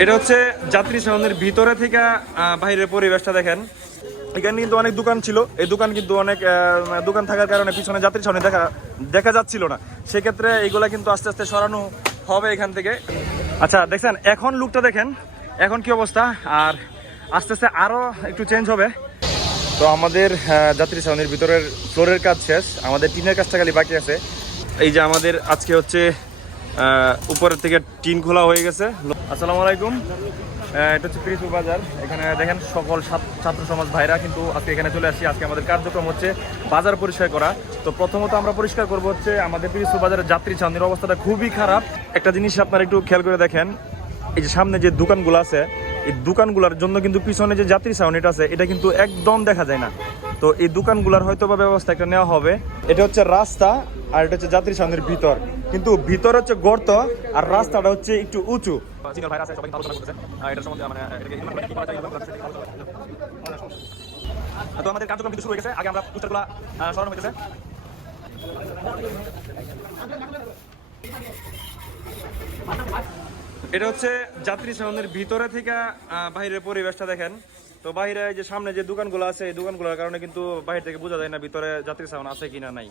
এটা হচ্ছে যাত্রী সামনের ভিতরে থেকে বাইরের পরিবেশটা দেখেন। এখানে কিন্তু অনেক দোকান ছিল, এই দোকান কিন্তু অনেক দোকান থাকার কারণে পিছনে যাত্রী সামনে দেখা যাচ্ছিল না। সেক্ষেত্রে এইগুলা কিন্তু আস্তে আস্তে সরানো হবে এখান থেকে। আচ্ছা দেখছেন এখন লুকটা দেখেন, এখন কি অবস্থা, আর আস্তে আস্তে আরো একটু চেঞ্জ হবে। তো আমাদের যাত্রী সামনের ভিতরের ফ্লোরের কাজ শেষ, আমাদের টিনের কাজটা খালি বাকি আছে। এই যে আমাদের আজকে হচ্ছে উপরের থেকে টিন খোলা হয়ে গেছে। আসসালামু আলাইকুম, এটা হচ্ছে পিরিজপুর বাজার। এখানে দেখেন সকল ছাত্র সমাজ ভাইরা কিন্তু আজকে এখানে চলে আসছি। আজকে আমাদের কার্যক্রম হচ্ছে বাজার পরিষ্কার করা। তো প্রথমত আমরা পরিষ্কার করব হচ্ছে আমাদের পিরিজপুর বাজারের যাত্রী ছাউনির অবস্থাটা খুবই খারাপ। একটা জিনিস আপনারা একটু খেয়াল করে দেখেন, এই যে সামনে যে দোকানগুলো আছে, এই দোকানগুলোর জন্য কিন্তু পিছনে যে যাত্রী ছাউনিটা আছে এটা কিন্তু একদম দেখা যায় না। তো এই দোকানগুলোর হয়তো বা ব্যবস্থা একটা নেওয়া হবে। এটা হচ্ছে রাস্তা আর এটা হচ্ছে যাত্রী ছাউনির ভিতর, কিন্তু ভিতর হচ্ছে গর্ত আর রাস্তাটা হচ্ছে একটু উঁচু। তো আমাদের কার্যক্রম কিন্তু শুরু হয়ে গেছে, আগে আমরা পোস্টারগুলো সরানো হয়েছে। এটা হচ্ছে যাত্রী ছাউনির ভিতরে থেকে বাইরের পরিবেশটা দেখেন। তো বাইরে যে সামনে যে দোকানগুলো আছে এই দোকানগুলোর কারণে কিন্তু বাইরে থেকে বোঝা যায় না ভিতরে যাত্রী ছাউনি আছে কিনা নাই।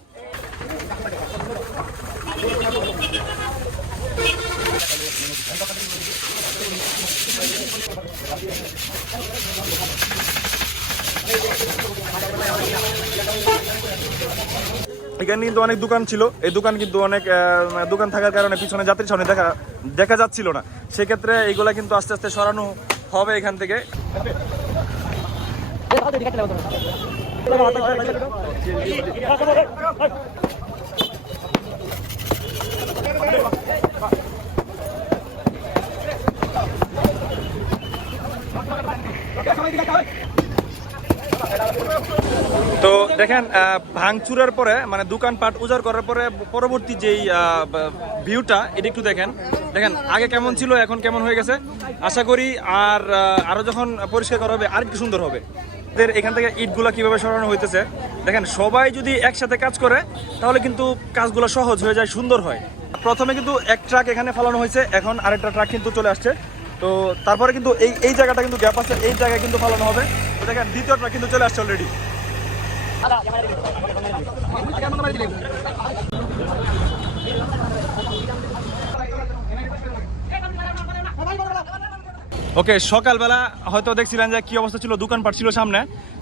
এখানে কিন্তু অনেক দোকান ছিল, এই দোকান কিন্তু অনেক দোকান থাকার কারণে পিছনে যাত্রী ছাউনি দেখা যাচ্ছিল না। সেক্ষেত্রে এইগুলা কিন্তু আস্তে আস্তে সরানো হবে এখান থেকে। তো দেখেন ভাঙচুরের পরে মানে দোকানপাট উজাড় করার পরে পরবর্তী যেই ভিউটা এটা একটু দেখেন। দেখেন আগে কেমন ছিল এখন কেমন হয়ে গেছে। আশা করি আরো যখন পরিষ্কার করা হবে আর একটু সুন্দর হবে। এখান থেকে ইটগুলা কিভাবে সরানো হইতেছে দেখেন। সবাই যদি একসাথে কাজ করে তাহলে কিন্তু কাজগুলো সহজ হয়ে যায়, সুন্দর হয়। প্রথমে কিন্তু এক ট্রাক এখানে ফালানো হয়েছে, এখন আরেকটা ট্রাক কিন্তু চলে আসছে। তো তারপরে কিন্তু এই জায়গাটা কিন্তু গ্যাপ আছে, এই জায়গায় কিন্তু ফালানো হবে। তো দেখেন দ্বিতীয় ট্রাক কিন্তু চলে আসছে অলরেডি। ওকে, সকালবেলা হয়তো দেখছিলেন যে কি অবস্থা ছিল, দোকানপাট ছিল সামনে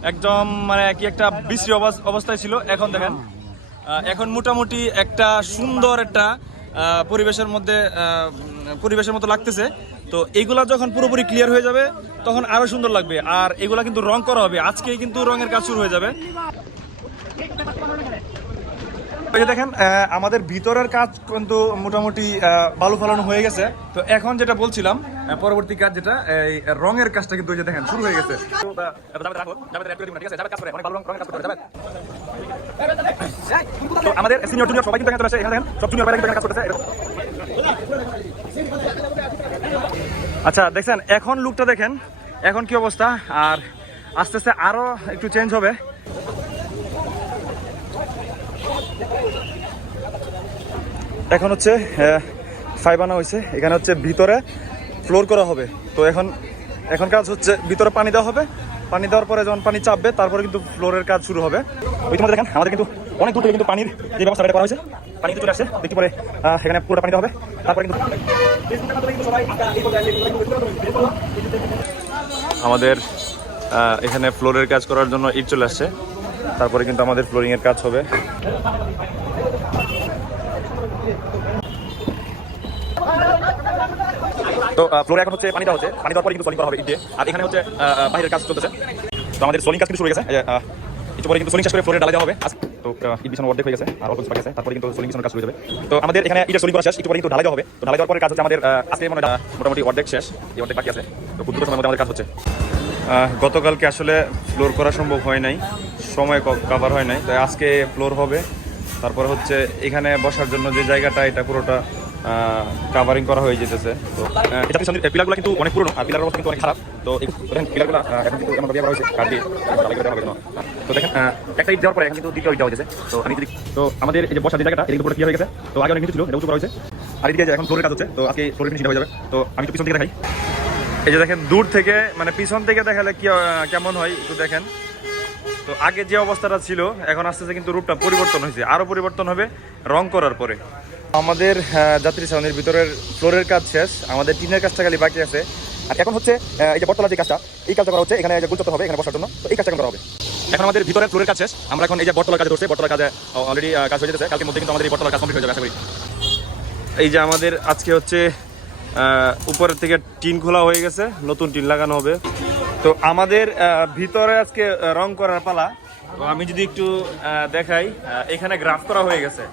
একদম মানে কি একটা বিশ্রী অবস্থায় ছিল। এখন দেখেন এখন মোটামুটি একটা সুন্দর একটা পরিবেশের মতো লাগতেছে। তো এইগুলা যখন পুরোপুরি ক্লিয়ার হয়ে যাবে তখন আরো সুন্দর লাগবে। আর এগুলা কিন্তু রং করা হবে, আজকেই কিন্তু রঙের কাজ শুরু হয়ে যাবে। দেখেন আমাদের ভিতরের কাজ কিন্তু মোটামুটি বালু ফালানো হয়ে গেছে। তো এখন যেটা বলছিলাম পরবর্তী কাজ যেটা এই রঙের কাজটা কিন্তু দেখেন শুরু হয়ে গেছে। তো আমাদের সিনিয়র জুনিয়র সবাই কিন্তু এখানে এখানে সব জুনিয়র ভাইরা কিন্তু কাজ করতেছে। আচ্ছা দেখছেন এখন লুকটা দেখেন, এখন কি অবস্থা, আর আস্তে আস্তে আরো একটু চেঞ্জ হবে। এখন হচ্ছে ফাইভ আনা হয়েছে, এখানে হচ্ছে ভিতরে ফ্লোর করা হবে। তো এখন কাজ হচ্ছে ভিতরে পানি দেওয়া হবে, পানি দেওয়ার পরে যখন পানি চাপবে তারপরে কিন্তু ফ্লোরের কাজ শুরু হবে। ওইখানে দেখেন আমাদের কিন্তু অনেক দূর থেকে কিন্তু পানির যে ব্যবস্থা করা হয়েছে, পানি কিন্তু চলে আসছে। দেখতে পরে এখানে পুরোটা পানি দেওয়া হবে। তারপরে কিন্তু আমাদের এখানে ফ্লোরের কাজ করার জন্য ইট চলে আসছে, তারপরে কিন্তু আমাদের ফ্লোরিং এর কাজ হবে। তো ফ্লোরে এখন হচ্ছে পানি দেওয়া হচ্ছে, পানি দেওয়ার পরে কিন্তু সোলিং করা হবে ইট দিয়ে। আর এখানে হচ্ছে বাইরের কাজ চলতেছে। তো আমাদের সোলিং কাজ কিন্তু শুরু হয়ে গেছে, একটু পরে কিন্তু সোলিং শেষ করে ফ্লোরে ঢালাই দেওয়া হবে। তো ইট বিছানো অর্ধেক হয়ে গেছে আর অল্প বাকি আছে, তারপরে কিন্তু সোলিং বিছানোর কাজ শুরু হয়ে যাবে। তো আমাদের এখানে ইটের সোলিং করা শেষ, একটু পরে কিন্তু ঢালাই দেওয়া হবে। তো ঢালাই দেওয়ার পরে কাজ হচ্ছে আমাদের আজকে মোটামুটি অর্ধেক শেষ, এই অর্ধেক বাকি আছে। তো খুব দ্রুত সময়ের মধ্যে আমাদের কাজ হচ্ছে। গতকালকে আসলে ফ্লোর করা সম্ভব হয় নাই, সময় কভার হয় নাই, তাই আজকে ফ্লোর হবে। তারপরে হচ্ছে এখানে বসার জন্য যে জায়গাটা এটা পুরোটা কাভারিং করা হয়ে যেতেছে। তো এটা পিলারগুলো কিন্তু অনেক পুরনো আর পিলার অবস্থা কিন্তু অনেক খারাপ। তো দেখেন পিলারগুলো এখন কিন্তু এমন ব্যবহার হয়েছে কাঠ দিয়ে দেওয়া হবে। তো দেখেন একটা ইট দেওয়ার পরে এখন কিন্তু দ্বিতীয় ইট দেওয়া হয়েছে। তো আমাদের এই যে বসার যে জায়গাটা এটা কিন্তু পুরো ক্লিয়ার হয়ে গেছে। তো আগে অনেক কিছু ছিল, এটা উঁচু করা হয়েছে। আর এদিকে এখন ফ্লোরের কাজ হচ্ছে, তো আজকে ফ্লোরের ফিনিশিং হয়ে যাবে। তো আমি তো পিছন থেকে দেখাই। এই যে দেখেন দূর থেকে মানে পিছন থেকে দেখালে কি কেমন হয় একটু দেখেন। তো আগে যে অবস্থাটা ছিল এখন আস্তে আস্তে কিন্তু রূপটা পরিবর্তন হয়েছে, আরো পরিবর্তন হবে রং করার পরে। আমাদের যাত্রী ছাউনির ভিতরের ফ্লোরের কাজ শেষ, আমাদের টিনের কাজটা খালি বাকি আছে। আর এখন হচ্ছে এই যে বটতলা যে কাজটা, এই কাজটা করা হচ্ছে, এখানে যে গুলচত্বর হবে এখানে বসার জন্য, তো এই কাজটা এখন করা হবে। এখন আমাদের ভিতরের ফ্লোরের কাজ শেষ, আমরা এখন এই যে বটতলার কাজে ধরছে, বটতলার কাজে অলরেডি কাজ হয়ে যেতেছে, কালকের মধ্যে কিন্তু আমাদের এই বটতলার কাজ কমপ্লিট হয়ে যাবে আশা করি। এই যে আমাদের আজকে হচ্ছে উপরের থেকে টিন খোলা হয়ে গেছে, নতুন টিন লাগানো হবে। তো আমাদের ভিতরে আজকে রং করার পালা। তো আমি যদি একটু দেখাই, এখানে গ্রাফ করা হয়ে গেছে।